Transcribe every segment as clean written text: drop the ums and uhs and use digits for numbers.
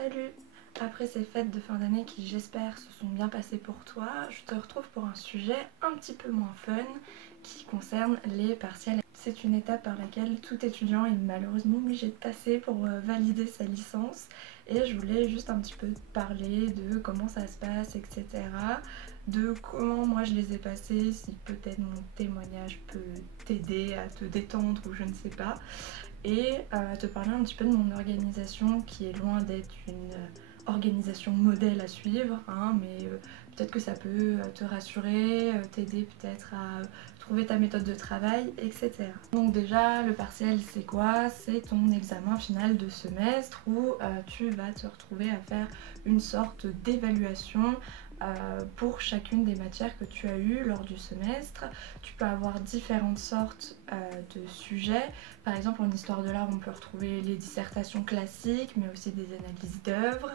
Salut! Après ces fêtes de fin d'année qui j'espère se sont bien passées pour toi, je te retrouve pour un sujet un petit peu moins fun qui concerne les partiels. C'est une étape par laquelle tout étudiant est malheureusement obligé de passer pour valider sa licence et je voulais juste un petit peu te parler de comment ça se passe, etc. De comment moi je les ai passés, si peut-être mon témoignage peut t'aider à te détendre ou je ne sais pas. Et te parler un petit peu de mon organisation qui est loin d'être une organisation modèle à suivre, hein, mais peut-être que ça peut te rassurer, t'aider peut-être à trouver ta méthode de travail, etc. Donc déjà, le partiel c'est quoi? C'est ton examen final de semestre où tu vas te retrouver à faire une sorte d'évaluation pour chacune des matières que tu as eues lors du semestre. Tu peux avoir différentes sortes de sujets. Par exemple, en histoire de l'art, on peut retrouver les dissertations classiques, mais aussi des analyses d'œuvres,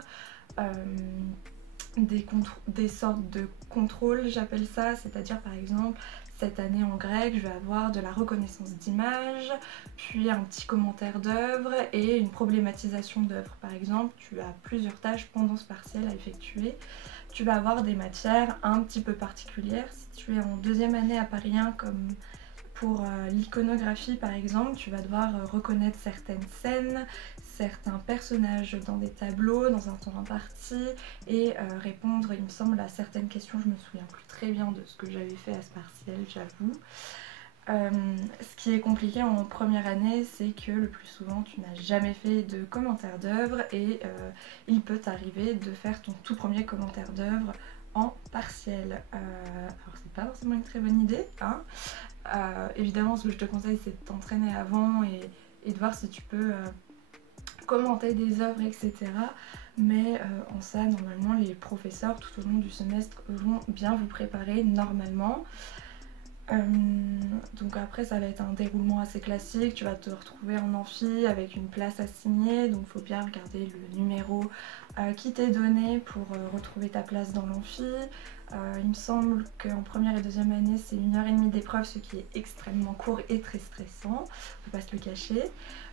des sortes de contrôles, j'appelle ça, c'est-à-dire par exemple, cette année en grec, je vais avoir de la reconnaissance d'images, puis un petit commentaire d'œuvre et une problématisation d'œuvre. Par exemple, tu as plusieurs tâches pendant ce partiel à effectuer. Tu vas avoir des matières un petit peu particulières. Si tu es en deuxième année à Paris 1 comme pour l'iconographie par exemple, tu vas devoir reconnaître certaines scènes, certains personnages dans des tableaux, dans un temps imparti et répondre, il me semble, à certaines questions. Je me souviens plus très bien de ce que j'avais fait à ce partiel, j'avoue. Ce qui est compliqué en première année, c'est que le plus souvent tu n'as jamais fait de commentaire d'œuvre et il peut t'arriver de faire ton tout premier commentaire d'œuvre en partiel. Alors c'est pas forcément une très bonne idée, hein. Évidemment, ce que je te conseille, c'est de t'entraîner avant et de voir si tu peux commenter des œuvres, etc. Mais en ça, normalement, les professeurs tout au long du semestre vont bien vous préparer normalement. Donc après, ça va être un déroulement assez classique. Tu vas te retrouver en amphi avec une place assignée, donc il faut bien regarder le numéro qui t'est donné pour retrouver ta place dans l'amphi. Il me semble qu'en première et deuxième année, c'est 1h30 d'épreuve, ce qui est extrêmement court et très stressant, faut pas se le cacher.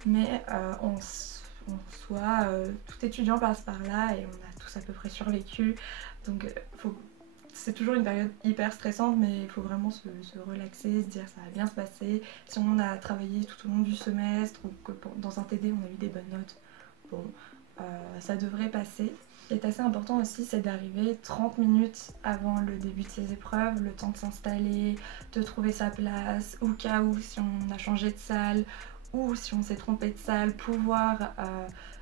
Mais en soi, tout étudiant passe par là et on a tous à peu près survécu. Donc c'est toujours une période hyper stressante, mais il faut vraiment se relaxer, se dire ça va bien se passer. Si on a travaillé tout au long du semestre ou que dans un TD on a eu des bonnes notes, bon, ça devrait passer. Ce qui est assez important aussi, c'est d'arriver 30 minutes avant le début de ces épreuves, le temps de s'installer, de trouver sa place, au cas où si on a changé de salle ou si on s'est trompé de salle, pouvoir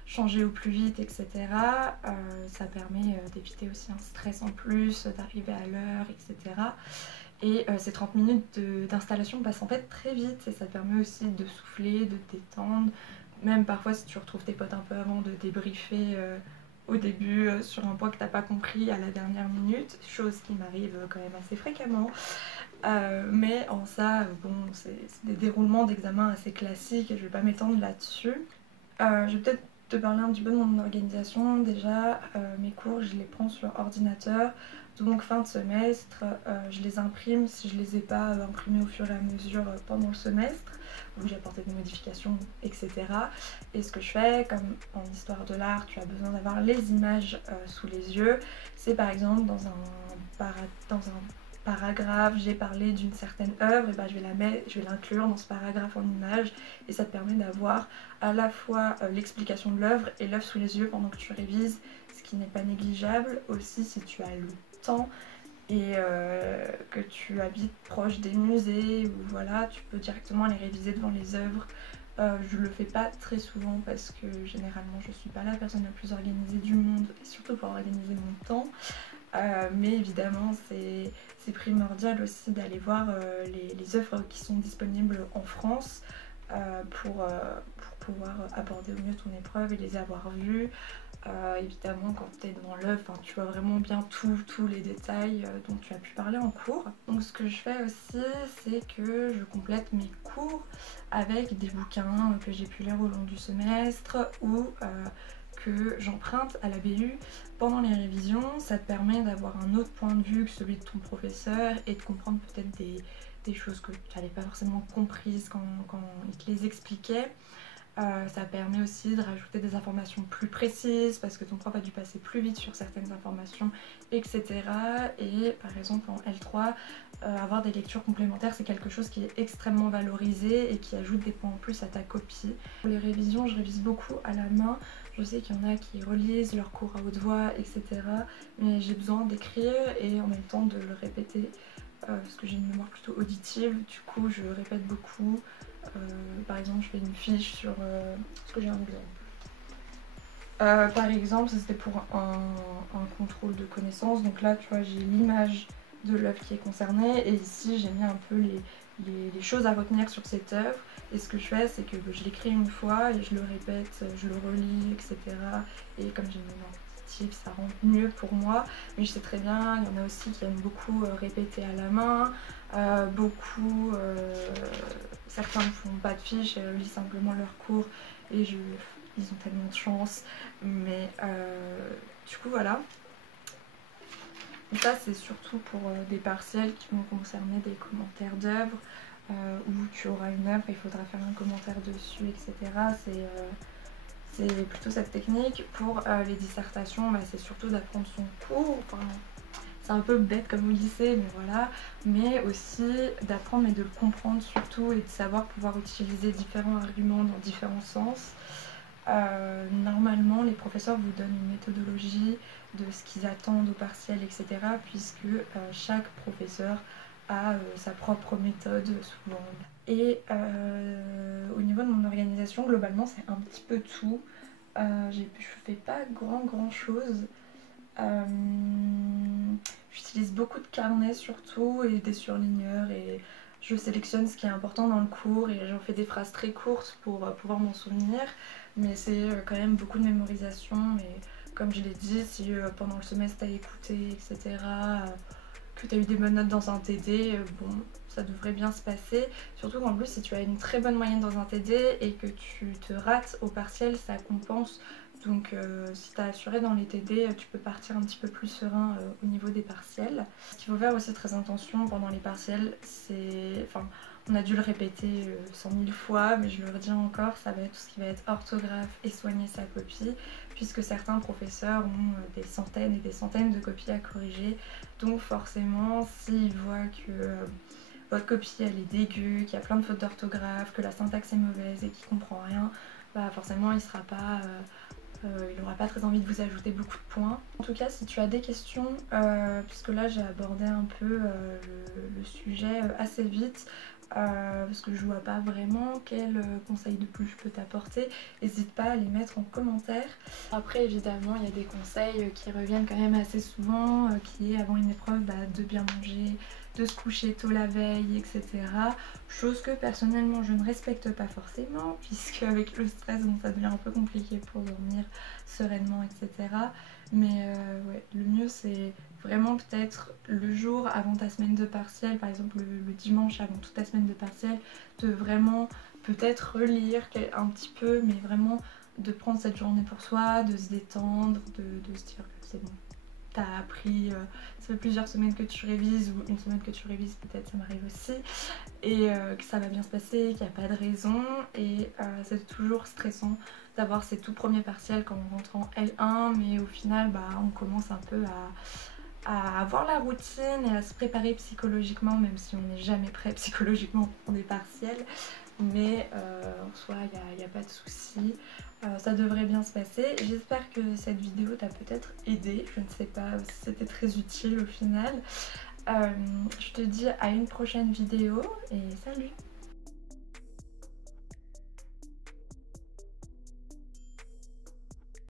changer au plus vite, etc. Ça permet d'éviter aussi un stress en plus, d'arriver à l'heure, etc. Et ces 30 minutes d'installation passent en fait très vite et ça te permet aussi de souffler, de te détendre. Même parfois si tu retrouves tes potes un peu avant, de débriefer au début sur un point que t'as pas compris à la dernière minute, chose qui m'arrive quand même assez fréquemment. Mais en ça, bon, c'est des déroulements d'examen assez classiques et je vais pas m'étendre là-dessus. Je vais peut-être te parler un petit peu de mon organisation. Déjà, mes cours, je les prends sur ordinateur. Donc fin de semestre, je les imprime si je les ai pas imprimés au fur et à mesure pendant le semestre, où j'ai apporté des modifications, etc. Et ce que je fais, comme en histoire de l'art, tu as besoin d'avoir les images sous les yeux. C'est par exemple dans un paragraphe, j'ai parlé d'une certaine œuvre, et ben je vais l'inclure dans ce paragraphe en image et ça te permet d'avoir à la fois l'explication de l'œuvre et l'œuvre sous les yeux pendant que tu révises, ce qui n'est pas négligeable. Aussi si tu as le temps et que tu habites proche des musées ou voilà, tu peux directement aller réviser devant les œuvres. Je le fais pas très souvent parce que généralement je suis pas la personne la plus organisée du monde et surtout pour organiser mon temps. Mais évidemment c'est primordial aussi d'aller voir les œuvres qui sont disponibles en France pour pouvoir aborder au mieux ton épreuve et les avoir vues. Évidemment quand tu es devant l'œuvre, tu vois vraiment bien tous les détails dont tu as pu parler en cours. Donc ce que je fais aussi, c'est que je complète mes cours avec des bouquins que j'ai pu lire au long du semestre ou que j'emprunte à la BU pendant les révisions. Ça te permet d'avoir un autre point de vue que celui de ton professeur et de comprendre peut-être des choses que tu n'avais pas forcément comprises quand il te les expliquait. Ça permet aussi de rajouter des informations plus précises parce que ton prof a dû passer plus vite sur certaines informations, etc. Et par exemple en L3, avoir des lectures complémentaires, c'est quelque chose qui est extrêmement valorisé et qui ajoute des points en plus à ta copie. Pour les révisions, je révise beaucoup à la main. Je sais qu'il y en a qui relisent leurs cours à haute voix, etc. Mais j'ai besoin d'écrire et en même temps de le répéter parce que j'ai une mémoire plutôt auditive. Du coup, je répète beaucoup. Par exemple, je fais une fiche sur... Est-ce que j'ai un exemple par exemple, ça c'était pour un contrôle de connaissances. Donc là, tu vois, j'ai l'image de l'œuvre qui est concernée. Et ici, j'ai mis un peu les choses à retenir sur cette œuvre. Et ce que je fais, c'est que je l'écris une fois et je le répète, je le relis, etc. Et comme j'ai une mémoire auditive, ça rend mieux pour moi. Mais je sais très bien, il y en a aussi qui aiment beaucoup répéter à la main. Beaucoup, certains ne font pas de fiches et lisent simplement leurs cours. Et ils ont tellement de chance. Mais du coup, voilà. Et ça, c'est surtout pour des partiels qui vont concerner des commentaires d'œuvres. Où tu auras une œuvre et il faudra faire un commentaire dessus, etc. C'est plutôt cette technique. Pour les dissertations, bah, c'est surtout d'apprendre son cours. Enfin, c'est un peu bête comme au lycée, mais voilà. Mais aussi d'apprendre et de le comprendre surtout et de savoir pouvoir utiliser différents arguments dans différents sens. Normalement, les professeurs vous donnent une méthodologie de ce qu'ils attendent au partiel, etc. Puisque chaque professeur a sa propre méthode souvent. Et au niveau de mon organisation, globalement, c'est un petit peu tout. Je fais pas grand chose. J'utilise beaucoup de carnets surtout et des surligneurs et je sélectionne ce qui est important dans le cours et j'en fais des phrases très courtes pour pouvoir m'en souvenir, mais c'est quand même beaucoup de mémorisation. Et comme je l'ai dit, si pendant le semestre t'as écouté, etc., que tu as eu des bonnes notes dans un TD, bon, ça devrait bien se passer. Surtout qu'en plus, si tu as une très bonne moyenne dans un TD et que tu te rates au partiel, ça compense. Donc si tu as assuré dans les TD, tu peux partir un petit peu plus serein au niveau des partiels. Ce qu'il faut faire aussi très attention pendant les partiels, c'est... Enfin, on a dû le répéter 100 000 fois, mais je le redis encore, ça va être tout ce qui va être orthographe et soigner sa copie, puisque certains professeurs ont des centaines et des centaines de copies à corriger. Donc forcément, s'ils voient que votre copie elle est dégueu, qu'il y a plein de fautes d'orthographe, que la syntaxe est mauvaise et qu'il comprend rien, bah forcément il sera pas... il n'aura pas très envie de vous ajouter beaucoup de points. En tout cas, si tu as des questions, puisque là j'ai abordé un peu le sujet assez vite, parce que je vois pas vraiment quel conseil de plus je peux t'apporter, n'hésite pas à les mettre en commentaire. Après évidemment il y a des conseils qui reviennent quand même assez souvent, qui est avant une épreuve de bien manger, de se coucher tôt la veille, etc. Chose que personnellement je ne respecte pas forcément, puisque avec le stress bon, ça devient un peu compliqué pour dormir sereinement, etc. Mais ouais, le mieux c'est vraiment peut-être le jour avant ta semaine de partiel, par exemple le dimanche avant toute ta semaine de partiel, de vraiment peut-être relire un petit peu, mais vraiment de prendre cette journée pour soi, de se détendre, de se dire que c'est bon. T'as appris, ça fait plusieurs semaines que tu révises ou une semaine que tu révises, peut-être ça m'arrive aussi, et que ça va bien se passer, qu'il n'y a pas de raison. Et c'est toujours stressant d'avoir ces tout premiers partiels quand on rentre en L1, mais au final on commence un peu à avoir la routine et à se préparer psychologiquement, même si on n'est jamais prêt psychologiquement pour des partiels. Mais en soi, il n'y a pas de souci. Ça devrait bien se passer. J'espère que cette vidéo t'a peut-être aidé. Je ne sais pas si c'était très utile au final. Je te dis à une prochaine vidéo et salut!